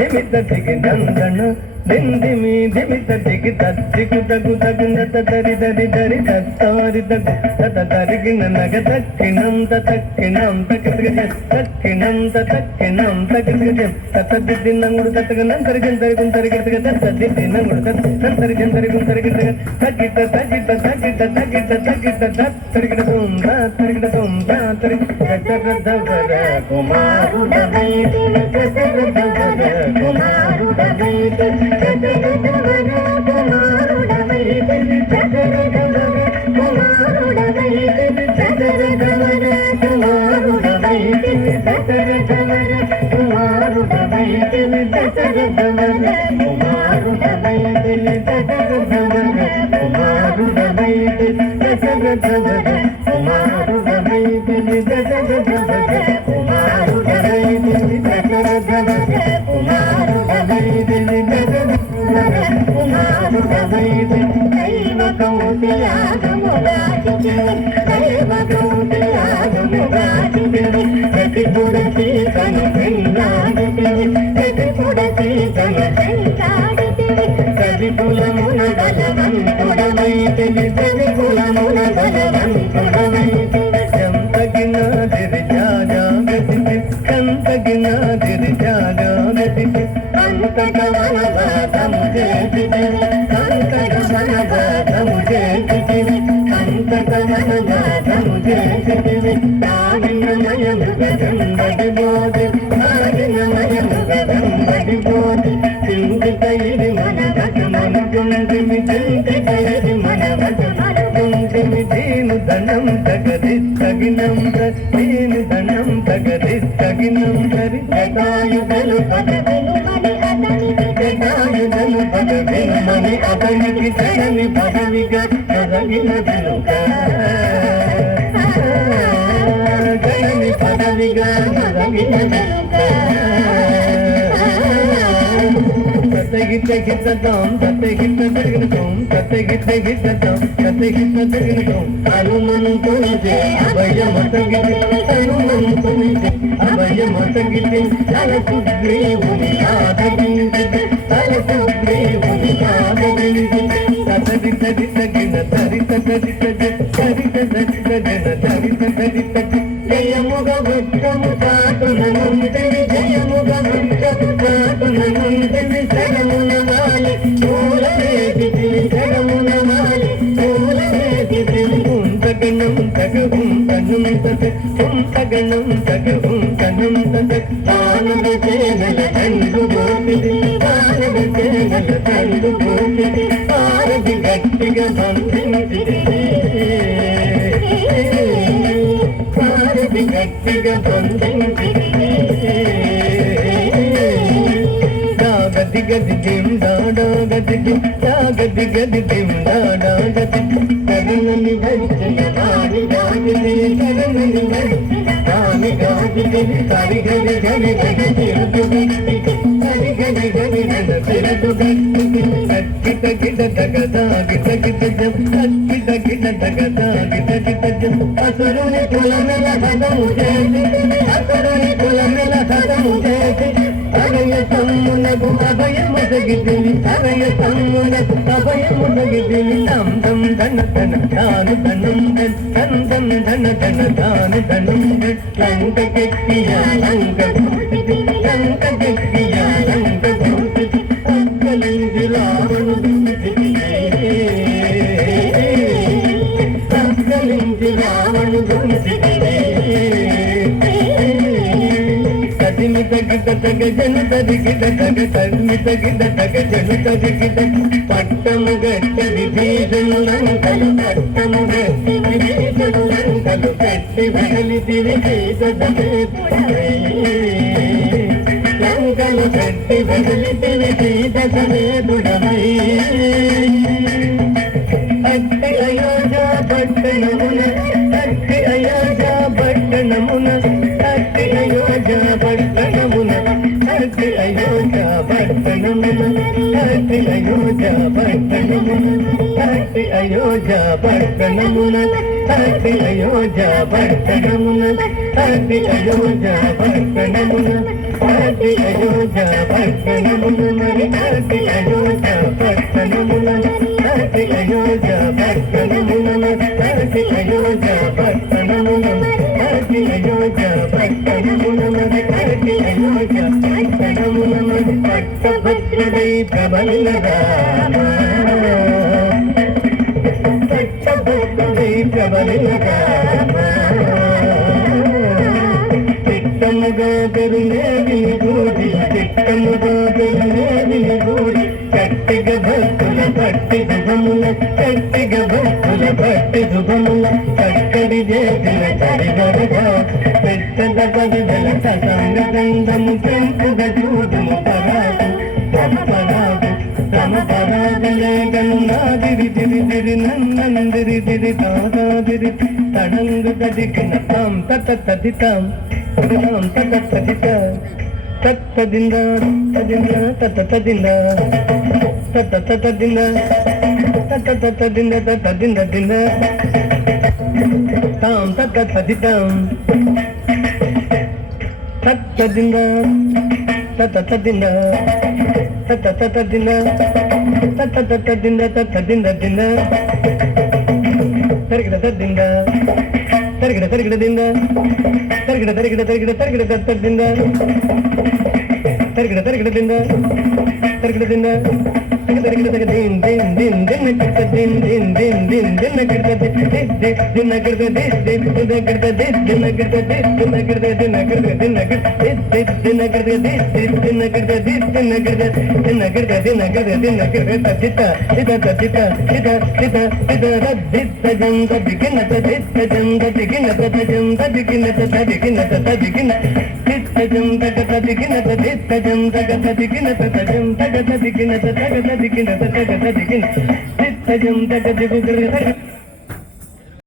ధిమిత దిగి దందన దిందిమి ధిమిత దిగి తగ్గు తగ్గు తగ్గునత దరి దరి దరి తరి దగ్గు తత తరిగిన నగ తక్కినం తక్కినం తక్కినం తక్కినం తత దిద్ది నంగుడు తగ్గనం తరిగిన తరిగిన తరిగిన తత దిద్ది నంగుడు తరిగిన తరిగిన తరిగిన తగ్గిత తగ్గిత తగ్గిత తగ్గిత తగ్గిత తరిగిన తుందా తరిగిన తుందా తరిగిన కుమారుడవై కుమారుడవై ధనం తగది తగినం దీని ధనం తగది తగినం సరి జటాయుధలు పదవిలు మని అతనికి తగని పదవిగా చదవిన జగని పదవిగా చదవిన తగితం తగిన హనుమను కొనితే అభయమతగితే అభయమతగితే తల సుగ్రీవుని ఆదరించితే తల సుగ్రీవుని ఆదరించితే తరి తరి తగిన తరి తరి తరి జయముగ వృక్షము కాటునంటే జయముగ వృక్షము కాటునంటే జగమున వాలి పూల వేసి జగమున వాలి పూల వేసి తగనం తగం తగం తగనం తగం తగం తానద చేనల తండు పోతిది తానద చేనల తండు పోతిది ఆరది గట్టిగా బంధించిది గట్టిగా బంధించిది గది గది దిం దాడా గది గది గది దిం దాడా గది కరుణని వచ్చిన దాని గాజిది కరుణని వచ్చిన దాని గాజిది కరి గది గది గది తిరుగు గది కరి గది గది గది తిరుగు గది అక్కిట గిట తగదా గిట గిట జం అక్కిట గిట తగదా గిట గిట జం అసురుని కులమెల హదము చేసి అసురుని కులమెల హదము చేసి అభయ సమ్మునకు అభయముదగిదివి అభయ సమ్మునకు అభయముదగిదివి తం తం ధన ధన ధాను ధనం ధనం ధన ధన ధాను ధనం లంకెక్కియ లంక లంకెక్కియ లంక అక్కలింది రావణు అక్కలింది రావణు జను తరిగిద తరిమిత గిద జను తరిగిద పట్టము గట్టి విభీషణులంకలు పట్టము గట్టి విభీషణులంకలు పెట్టి వెలిదివి లంకలు పెట్టి వెలిదివి సీతసమేతుడమై అట్టి అయోధ్య పట్టణమున అట్టి అయోధ్య పట్టణమున అట్టి అయోధ్య పట్టణమున అట్టి అయోధ్య పట్టణమున అట్టి అయోధ్య పట్టణమున అతి అయోధ్య పట్టణమున అతి అయోధ్య పట్టణమున అతి అయోధ్య పట్టణమున అతి అయోధ్య పట్టణమున మరి అతి అయోధ్య పట్టణమున అతి అయోధ్య పట్టణమున అతి అయోధ్య పట్టణమున అతి అయోధ్య పట్టణమున మరి అతి అయోధ్య పట్టణమున మరి పట్టభద్రుడై ప్రబలిన రామ పట్టభద్రుడై ప్రబలిన రామ చిత్తముగా పెరులేది గూడి చిత్తముగా పెరులేది గూడి కట్టిగ భక్తుల పట్టి శుభముల కట్టిగ భక్తుల పట్టి శుభముల కట్టడి చేసిన కరివరగా పెద్దద పదల ససాంగ గంధము పెంపుగ చూడుము పరాగు సమపరాగు సమపరాగలేగను నాదిరి తిరి తిరి నన్నందిరి తిరి తాదాదిరి తడంగు గదికిన తాం తత తదితాం తాం తత తదిత తత్తదింద తదింద తత తదింద తత తదింద తత తదింద తదింద దింద తాం తత తదితాం తత్తదింద తత తదింద తత తదింద తత తదింద తదింద దింద తరిగిడ తదింద తరిగిడ తరిగిడ దింద తరిగిడ తరిగిడ తరిగిడ తరిగిడ తదింద తరిగిడ తరిగిడ దింద తరిగిడ దింద తరిగిడ తరిగిడ దిన్ దిన్ దిన్ దిన్ కిట దిన్ దిన్ దిన్ దిన్ దిన్ కిట దిన్ దిన్ కిట దిన్ దిన్ కిట దిన్ దిన్ కిట దిన్ దిన్ కిట దిన్ కిట దిన్ కిట దిన్ కిట దిన్ దిన్ కిట దిన్ దిన్ కిట దిన్ కిట దిన్ కిట దిన్ కిట తదిత ఇద తదిత ఇద ఇద ఇద తదిత జంద దిగిన తదిత జంద దిగిన తజంద దిగిన తదిగిన తదిగిన తజం తగ తదిగిన తదిత జం తగ తదిగిన తజం తగ తదిగిన తగ తదిగిన తగ తదిగిన తజం తగ దిగు